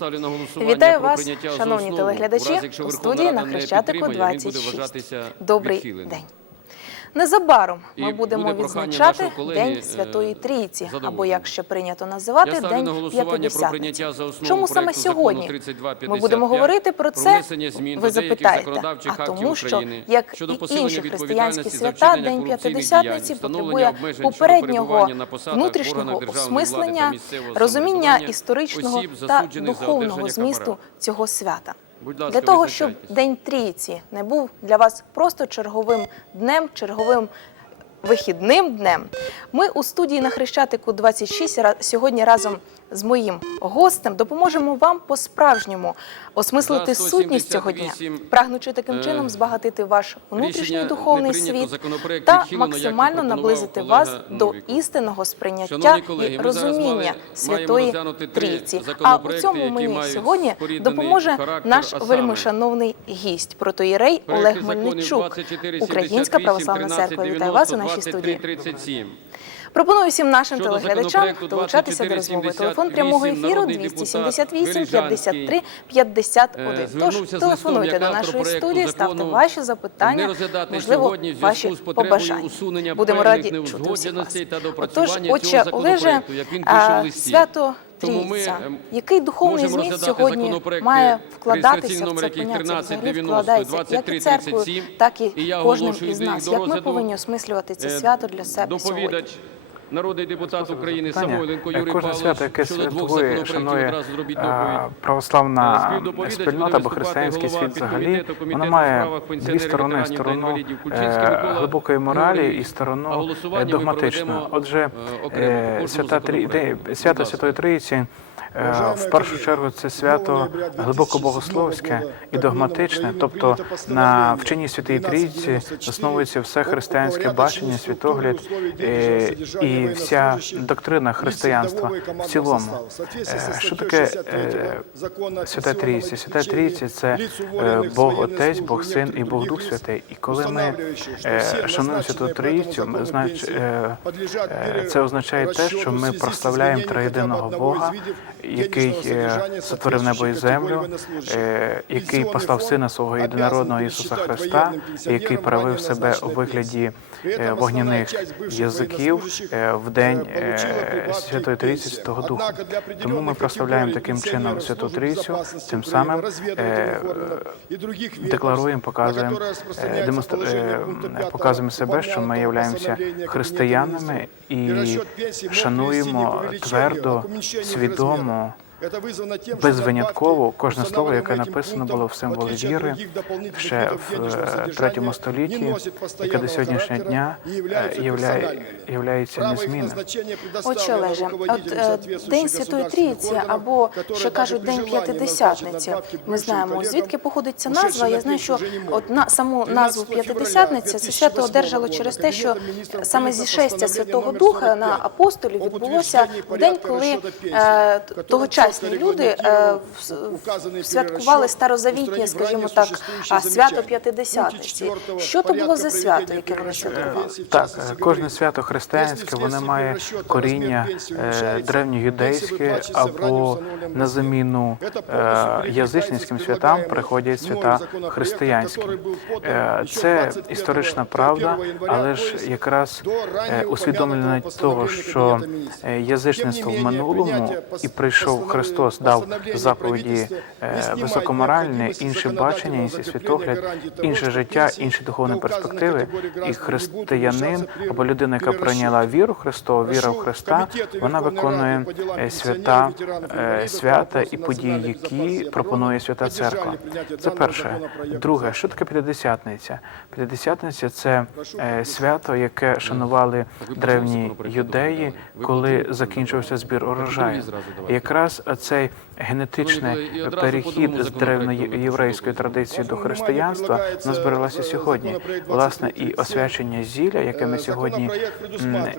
ставлю на голосування Вітаю про вас, прийняття за шановні основу. телеглядачі, разі, якщо у студії на Хрещатику підтримає, буде 26. Добрий день. Незабаром ми І будемо буде прохання відзначати колеги, День е, Святої Трійці, або як ще прийнято називати Я ставлю День голосування про прийняття П'ятидесятниці. за основу Чому саме проекту закону сьогодні 3255 ми будемо говорити про про це? внесення змін Ви деяких запитаєте, законодавчих а актів тому, що України як щодо і посилення інші християнські відповідальності за свята, вчинення День корупційних П'ятидесятниці діянь, встановлення потребує обмежень щодо попереднього перебування на посадах в внутрішнього державної влади та осмислення, місцевого розуміння самоврядування історичного осіб, та засуджених за духовного змісту цього свята. Будь ласка, Для того, щоб. День Трійці не був для вас просто черговим днем, черговим вихідним днем. Ми у студії на Хрещатику 26 ра- сьогодні разом з моїм гостем допоможемо вам по-справжньому осмислити сутність цього дня, прагнучи таким е, чином збагатити ваш внутрішній духовний світ та максимально наблизити вас до істинного сприйняття і розуміння Святої Трійці. А у цьому мені сьогодні допоможе наш а саме вельми шановний гість, протоїрей Олег Мельничук, Українська православна церква. Вітаю 90, вас у нашій студії. 37. Пропоную всім нашим Щодо телеглядачам долучатися до розмови. Телефон прямого ефіру народний депутат 278 Веліжанський, 53 е, 51. Тож телефонуйте до нашої студії, ставте ваші запитання, можливо, ваші побажання. Будемо раді чути всіх вас. Отож, отче Олеже, свято Трійця, ми який духовний зміст сьогодні має вкладатися в це поняття, 13, взагалі 90, вкладається як і 23, церквою, так і кожним із нас. Як ми повинні осмислювати це Е, свято для себе сьогодні. Народний депутат України. Самойленко Е, Юрій Кожне Павлович свято, яке святкує, шанує е, православна буде спільнота або християнський світ взагалі, воно вона має дві сторони: сторону е, глибокої моралі і сторону е, догматичну. Отже, е, е, свята свято Святої Трійці. Е, В першу чергу це свято глибоко богословське і догматичне, тобто на вченні Святої Трійці засновується все християнське бачення, світогляд е, і вся доктрина християнства в цілому. Е, Що таке Свята Трійця? Свята Трійця це Бог Отець, Бог Син і Бог Дух Святий. І коли ми шануємо Святу Трійцю, це означає те, що ми прославляємо триєдиного Бога, який е, сотворив небо і землю, е, який послав Сина свого єдинородного Ісуса Христа, який проявив себе у вигляді е, вогняних язиків в день Святої Трійці Святого Духа. Тому ми прославляємо таким чином Святу Трійцю, тим самим декларуємо, показуємо, показуємо себе, що ми являємося християнами і шануємо твердо, свідомо. 뭐. Безвинятково кожне слово, яке написано було в символі віри ще в е, третьому столітті, яке до сьогоднішнього дня е, являється незмінним. Отче Олеже, от е, День Святої Трійці, або ще кажуть День П'ятидесятниці. Ми знаємо, звідки походить ця назва. Я знаю, що от на саму назву П'ятидесятниця це свято одержало через те, що саме зішестя Святого Духа на апостолів відбулося в день, коли е, тогочасні люди е, в- святкували старозавітнє, скажімо так, а, свято П'ятидесятниці. Що то було за свято, яке вони святкували? Так, е, кожне свято християнське воно має коріння е, древньоюдейське або на заміну е, язичницьким святам приходять свята християнські. Е, Це історична правда, але ж якраз е, усвідомлення того, що е, язичництво в минулому і прийшов Христос, дав заповіді е, високоморальне, інше бачення, інший світогляд, інше життя, інші духовні перспективи. І християнин або людина, яка прийняла віру Христову, віра в Христа, вона виконує е, свята, е, свята і події, які пропонує Свята Церква. Це перше. Друге, що таке П'ятидесятниця? П'ятидесятниця це е, свято, яке шанували древні юдеї, коли закінчився збір урожаю. І якраз цей генетичний перехід з древньоєврейської традиції до християнства нас збереглося сьогодні. Власне, і освячення зілля, яке ми сьогодні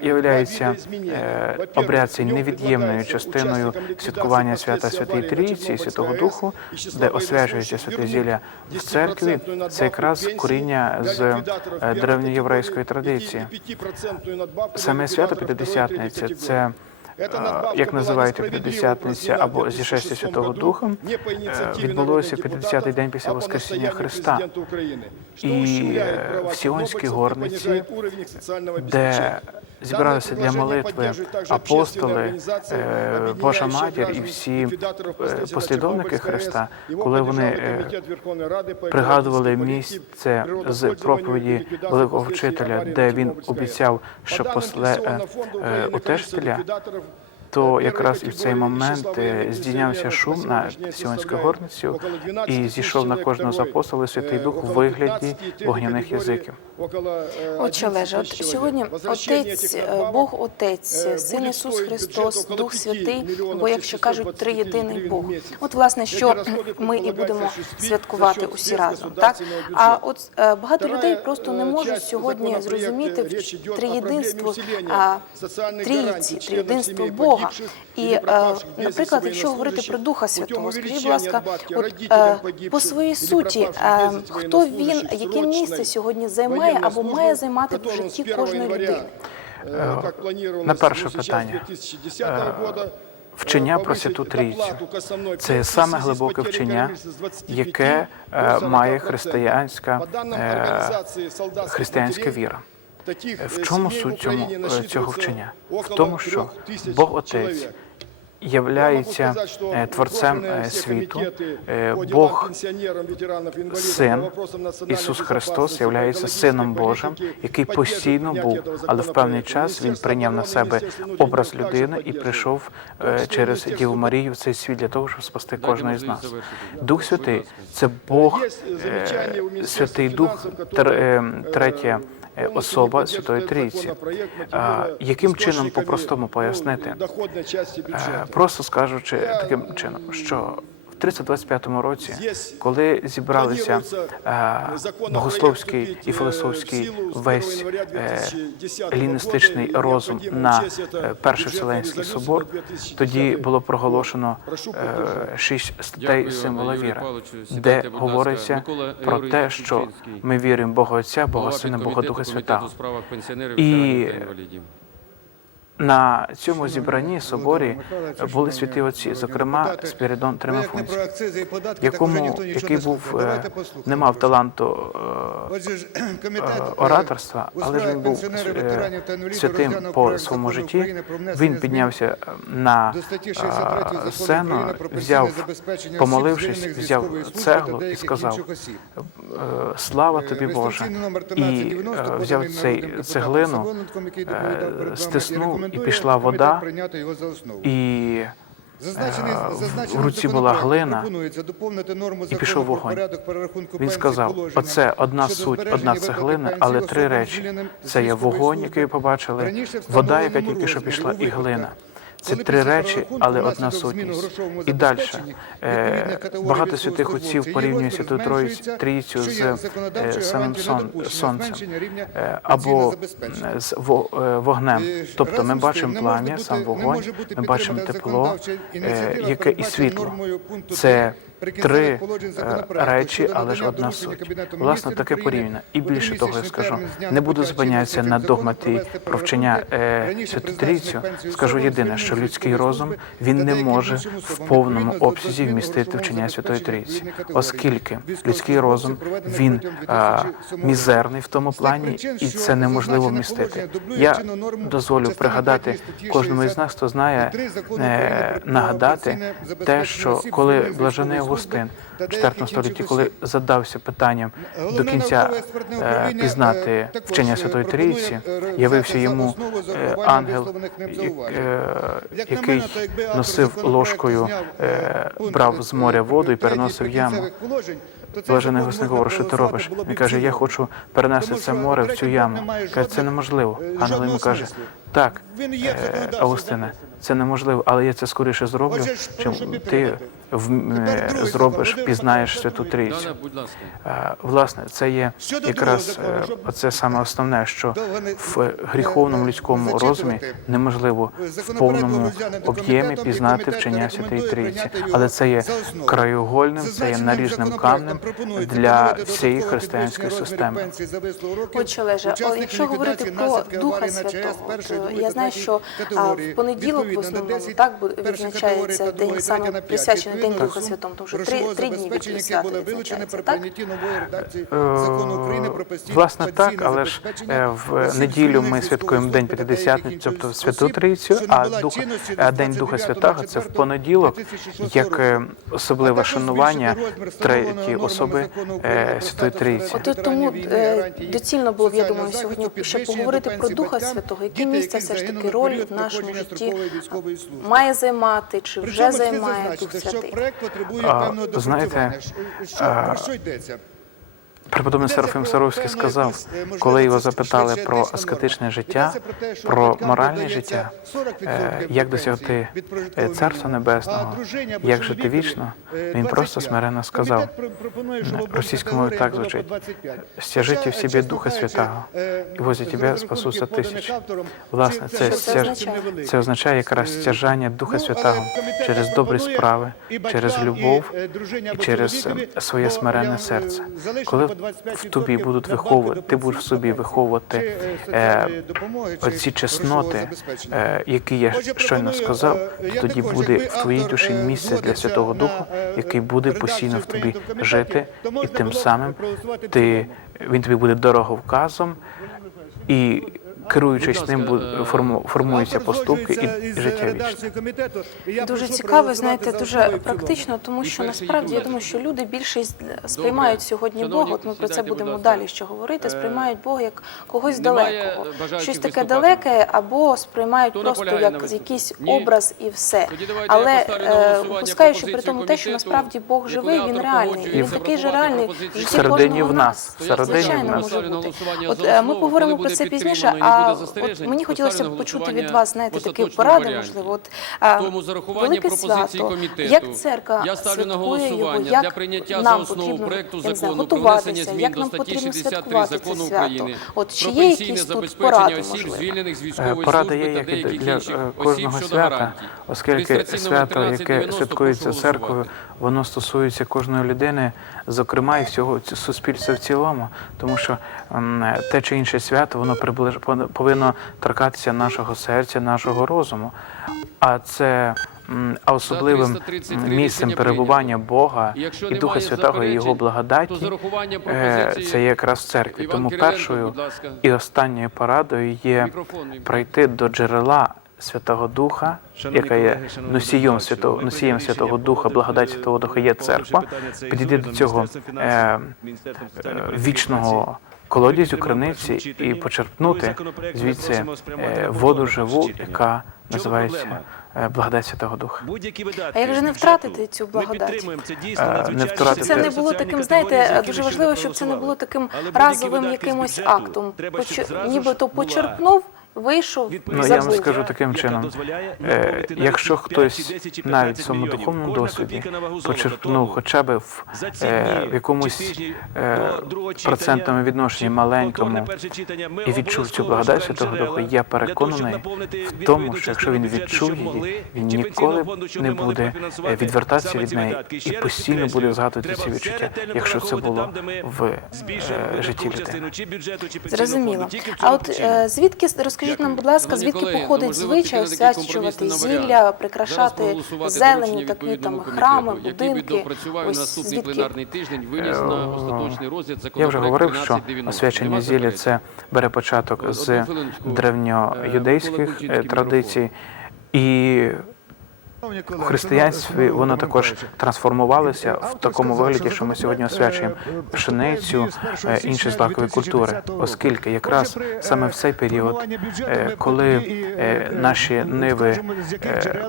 являється е, обряд цей невід'ємною частиною святкування свята Святої Трійці і Святого Духу, де освячується святе зілля в церкві. Це якраз коріння з е, древньоєврейської традиції. Саме свято П'ятидесятниця це е, як називаєте П'ятдесятниця або зішестя Святого Духа, е, відбулося 50-й день після Воскресіння Христа. І е, в Сіонській горниці, де зібралися для молитви апостоли, е, Божа Матір і всі е, послідовники Христа, коли вони е, пригадували місце з проповіді великого вчителя, де він обіцяв, що после утешителя, то якраз і в цей момент здійнявся шум над Сіонською горницею і зійшов на кожного з апостолів Святий Дух у вигляді вогняних язиків. Отче Олеже, от сьогодні Отець, е, Бог Отець, Син Ісус Христос, Дух Святий, бо якщо кажуть, триєдиний Бог. От власне, що ми і будемо святкувати усі разом, так? А от е, багато людей просто не можуть сьогодні зрозуміти триєдинство трійці, триєдинство Бога. І, е, наприклад, якщо говорити про Духа Святого, скажіть, будь ласка, от е, по своїй суті, е, хто він, яке місце сьогодні займає або має займати в житті кожної людини? На перше питання. Е, Вчення про Святу Трійцю – це саме глибоке вчення, яке е, має християнська, е, християнська віра. В чому суть е, цього вчення? В тому, що Бог Отець являється е, творцем е, світу, е, Бог Син Ісус Христос являється Сином Божим, який постійно був, але в певний час він прийняв на себе образ людини і прийшов через Діву Марію в цей світ для того, щоб спасти кожного з нас. Дух Святий це Бог, Святий Дух, тр- третя е, особа Святої Трійці. Яким чином по-простому пояснити? Е, Просто скажучи таким чином, що 325 році, коли зібралися е, богословський і філософський весь е, еліністичний розум на е, перший Вселенський собор, тоді було проголошено е, шість статей символа віри, де говориться про те, що ми віримо Бога Отця, Бога Сина, Бога Духа Святого. І на цьому зібранні соборі були святі отці, зокрема Спіридон Тримофунський, якому який був е, не мав таланту е, е, ораторства, але ж він був святим по своєму житті. Він піднявся на до статті 63 Закону сцену, взяв, помолившись, взяв цеглу і сказав, слава тобі Боже, і 1390, взяв цей цеглину, стиснув, і пішла вода, його за основу. і Е, в руці була глина, і пішов вогонь. Він сказав: оце одна суть, одна це цеглина, але три речі. Це є вогонь, який ви побачили, вода, яка тільки що пішла, і глина. Це три речі, але одна сутність. І далі багато святих отців порівнюється до Троїцю Трійцю з самим сон, сонцем або з вогнем. Тобто ми бачимо плам'я, сам вогонь, ми бачимо тепло, яке і світло. Це три е, речі, але ж одна суть. Власне, таке порівняння. І більше того, я скажу, не буду зупинятися на догматі про вчення е, раніше Святу призначених Трійцю. пенсій Скажу єдине, що людський розум він не може в повному обсязі вмістити вчення Святої Трійці, оскільки людський розум він 2007 мізерний в тому плані, і це неможливо вмістити. Я дозволю пригадати кожному із нас, хто знає, 63 Закону е, нагадати те, що коли Блажений Августин в деяких 4 столітті, коли задався питанням до кінця е, управління, пізнати е, вчення е, Святої Трійці, е, явився йому е, ангел, е, який носив ложкою, е, е, брав з моря е, воду і переносив яму. Блажений закон говорить, що ти робиш? Він каже, я хочу перенести це море в цю яму. Каже, це неможливо. е, Ангел йому каже, так, е, Августине. Це неможливо, але я це скоріше зроблю, чим ти в- е, зробиш, пізнаєш Святу Трійцю. Будь ласка. Е, Власне, це є якраз е, оце саме основне, що в гріховному людському розумі неможливо в повному об'ємі пізнати вчення Святої Трійці, але це є краєугольним, це є наріжним камнем для всієї християнської системи. вислугу Олеже, якщо говорити про Духа Святого, першої Я знаю, що в понеділок в основному так бу- відзначається день саме присвячений День Духа Святому, тому що три, три дні від свята відзначається. Так? Е, Власне, так, але ж е, в неділю ми святкуємо День П'ятидесятниці, тобто Святу Трійцю, а дух, День Духа Святого це в понеділок, як е, особливе шанування третьої особи Святої Трійці. От тому доцільно було б, я думаю, сьогодні ще поговорити про Духа Святого, яке місце все ж таки роль в нашому житті має займати чи вже займає Дух що проект потребує А, певного знаєте, доопрацювання. Що- Про що йдеться? Преподобний Серафим Саровський сказав, коли його запитали про аскетичне життя, про моральне життя, е, як досягти е, Царства Небесного, як жити вічно, він просто смиренно сказав, російською мовою так звучить, «Стяжите в себе Духа Святого, і возле тебе спасуться тисячі». Власне, це, стяж... означає? це означає якраз стяжання Духа Святого через добрі справи, через любов і через е, своє смиренне серце. Коли в тобі будуть виховувати, ти будеш в собі виховувати е, оці чесноти, е, які я щойно сказав, то тоді буде в твоїй душі місце для Святого Духу, який буде постійно в тобі жити, і тим самим ти він тобі буде дороговказом і. Керуючись ним, форму- формуються поступки і життя вічне. Дуже цікаво, знаєте, дуже практично, тому що насправді я думаю, що люди більшість сприймають сьогодні Бога. От ми про це будемо далі ще говорити. Сприймають Бога як когось далекого, щось таке далеке, або сприймають просто як якийсь образ і все. Але е, опускаючи при тому те, що насправді Бог живий, він реальний. Він такий же реальний в житті кожного в нас, нас. всередині в Звичайно, нас. може бути. От е, ми поговоримо про це пізніше. А буде от мені хотілося б почути від вас, знаєте, в такі поради, варіанті. можливо. От а, Тому з урахуванням пропозицій комітету як церква я ставлю на святкує його, голосування як для прийняття за основу проекту закону про внесення змін як до нам статті потрібно 63 закону. України От чи про пенсійне забезпечення поради, осіб, звільнених з Е, військової Порада служби та деяких інших е, осіб щодо свята, гарантій. оскільки свято, яке святкується церквою. Воно стосується кожної людини, зокрема і всього суспільства в цілому, тому що те чи інше свято воно приближ повинно торкатися нашого серця, нашого розуму. А це а особливим 333 м, рішення місцем перебування. Бога І Духа Святого і Його благодаті, е, це є якраз церкві. Тому першою і останньою порадою є прийти до джерела Святого Духа, яка є носієм святого носієм Святого Духа, благодать Святого Духа є церква. Підійди до цього е, вічного колодязю криниці і почерпнути звідси е, воду живу, яка називається благодать Святого Духа. А як же не втратити цю благодать? Це дійсно Е, не втратити. Це не було таким, знаєте, дуже важливо, щоб це не було таким разовим якимось актом. Поч- Нібито почерпнув, вийшов, Ну, я вам скажу таким чином. Е, Якщо хтось навіть в 15 своєму духовному досвіді почерпнув хоча б в, е, в якомусь е, процентному відношенні маленькому і відчув цю благодать Святого Духа, я переконаний в тому, що якщо він відчув її, він ніколи не буде е, відвертатися від неї і постійно буде згадувати ці відчуття, якщо це було в е, житті людини. Зрозуміло. А от е, звідки розкажіть нам, будь ласка, звідки походить звичай освячувати зілля, прикрашати зелені, такі там храми, будинки. Ось наступний звідки розгляд Я вже говорив, що освячення зілля це бере початок з. Е, древньоюдейських е, традицій. І в християнстві воно також трансформувалося в такому вигляді, що ми сьогодні освячуємо пшеницю, е, інші злакові культури, оскільки якраз саме в цей період, е, коли е, наші ниви,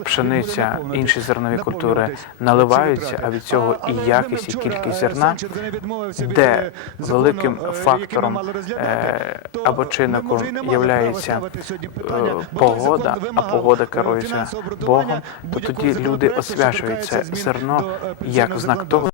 пшениця, інші зернові культури наливаються, а від цього і якість, і кількість зерна, де великим фактором або чинником являється погода, а погода керується Богом, то тоді люди освячують це зерно як знак того,